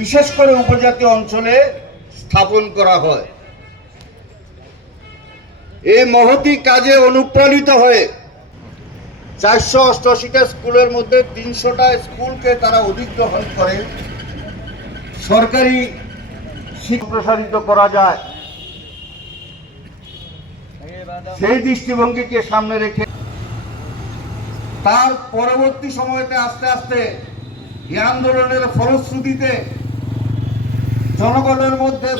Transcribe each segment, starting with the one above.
বিশেষ করে উপজাতি অঞ্চলে স্থাপন করা হয়। এই মহতি কাজে অনুপ্রাণিত হয়ে চারশো অষ্টআশিটা স্কুলের মধ্যে তিনশোটা স্কুলকে তারা অধিগ্রহণ করে। সরকারি প্রসারিত করা যায়। সেই দৃষ্টিভঙ্গিকে সামনে রেখে তার পরবর্তী সময়তে আস্তে আস্তে এই আন্দোলনের ফলশ্রুতিতে জনগণের মধ্যে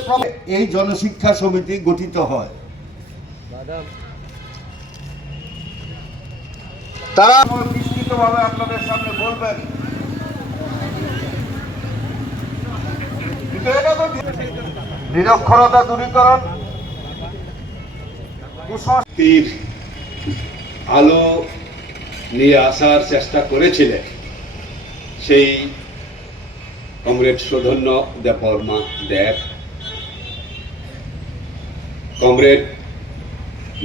এই জনশিক্ষা সমিতি গঠিত হয়। তারা বিস্তৃতভাবে আপনাদের সামনে বলবেন। নিরক্ষরতা দূরীকরণ, কুসংস্কার তীর আলো নিয়ে আসার চেষ্টা করেছিলেন। সেই কমরেড সুধন্য দেববর্মা দেব। কমরেড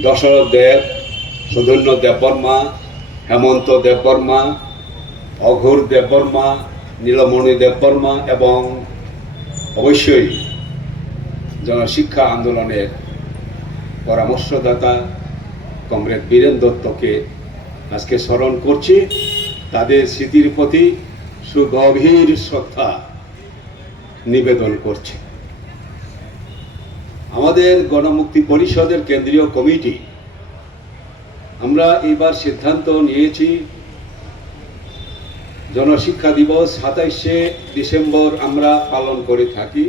দশরথ দেব সুধন্য দেববর্মা হেমন্ত দেববর্মা অঘোর দেববর্মা নীলমণি দেববর্মা এবং অবশ্যই জনশিক্ষা আন্দোলনের পরামর্শদাতা কমরেড বীরেন দত্তকে আজকে স্মরণ করছি। তাদের স্মৃতির প্রতি সুগভীর শ্রদ্ধা। নিবেদন করছে। আমাদের গণমুক্তি পরিষদের কেন্দ্রীয় কমিটি, আমরা এবার সিদ্ধান্ত নিয়েছি, জনশিক্ষা দিবস সাতাইশে ডিসেম্বর আমরা পালন করে থাকি।